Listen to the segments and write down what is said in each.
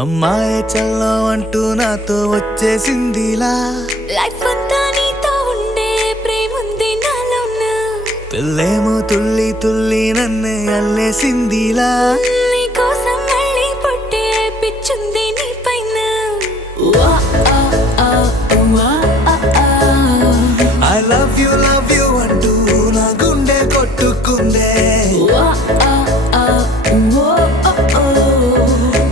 అమ్మాయి చల్లో అంటూ నాతో వచ్చేసిందిలా లైఫ్ అంతా నీతో ఉండే ప్రేముంది నాలోన పిల్లేమో తుల్లి తుల్లి నన్నే అల్లేసిందిలా నీ కోసం మళ్ళీ పుట్టే పిచ్చుంది నీ పైన ఐ లవ్ యు అంటూ నా గుండె కొట్టుకుందే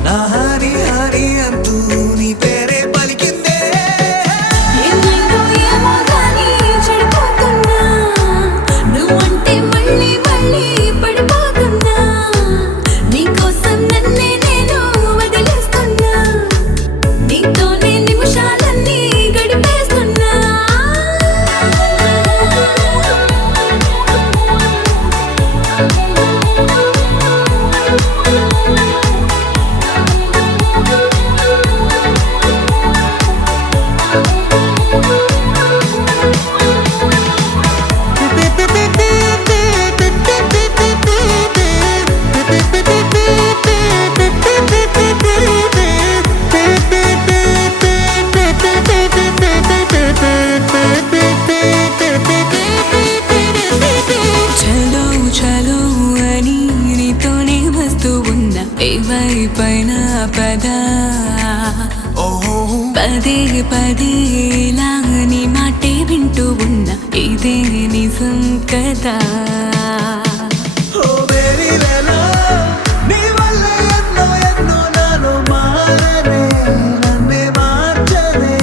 నా హరి హరి అంటూ నీ పేరే పలికిందే ఏమైందో ఏమో గానీ చెడిపోతున్నా నువ్వంటే మళ్ళీ మళ్ళీ పడిపోతున్నా నీకోసం నన్నే నేను వదిలేస్తున్నా నీతోనే నిమిషాలన్నీ గడిపేస్తున్నా చలో చలో అని నీతోనే వస్తూ ఉన్నా ఏ వైపైన పదా పదే పదే ఇలా నీ మాటే వింటూ ఉన్నా ఇదే నిజం కదా ఓ బేబీ లేలో నీ వల్ల ఎన్నో ఎన్నో నాలో మారనే నన్నే మార్చనే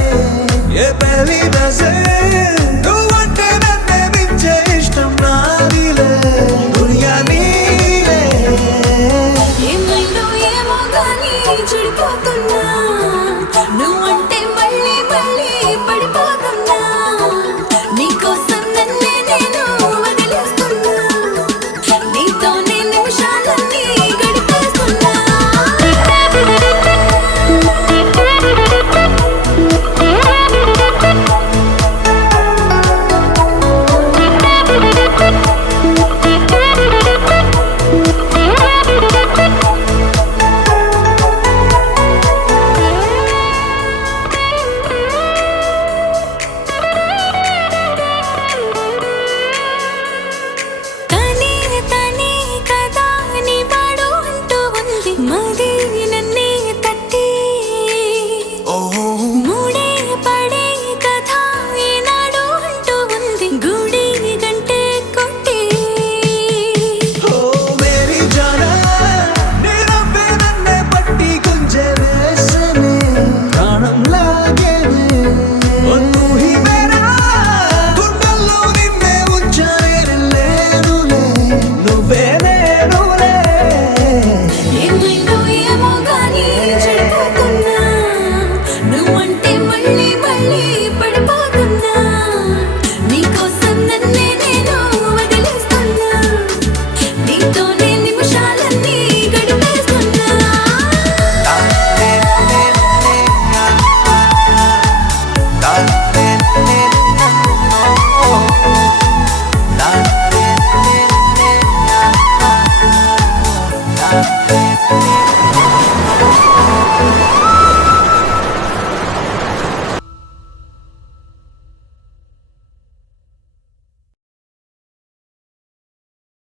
ఏ పెళ్లి బసే నువ్వంటే నన్నే మించే ఇష్టం నాదిలే దునియా నీలే ఏమైందో ఏమో గానీ చెడిపోతున్నా నువ్వు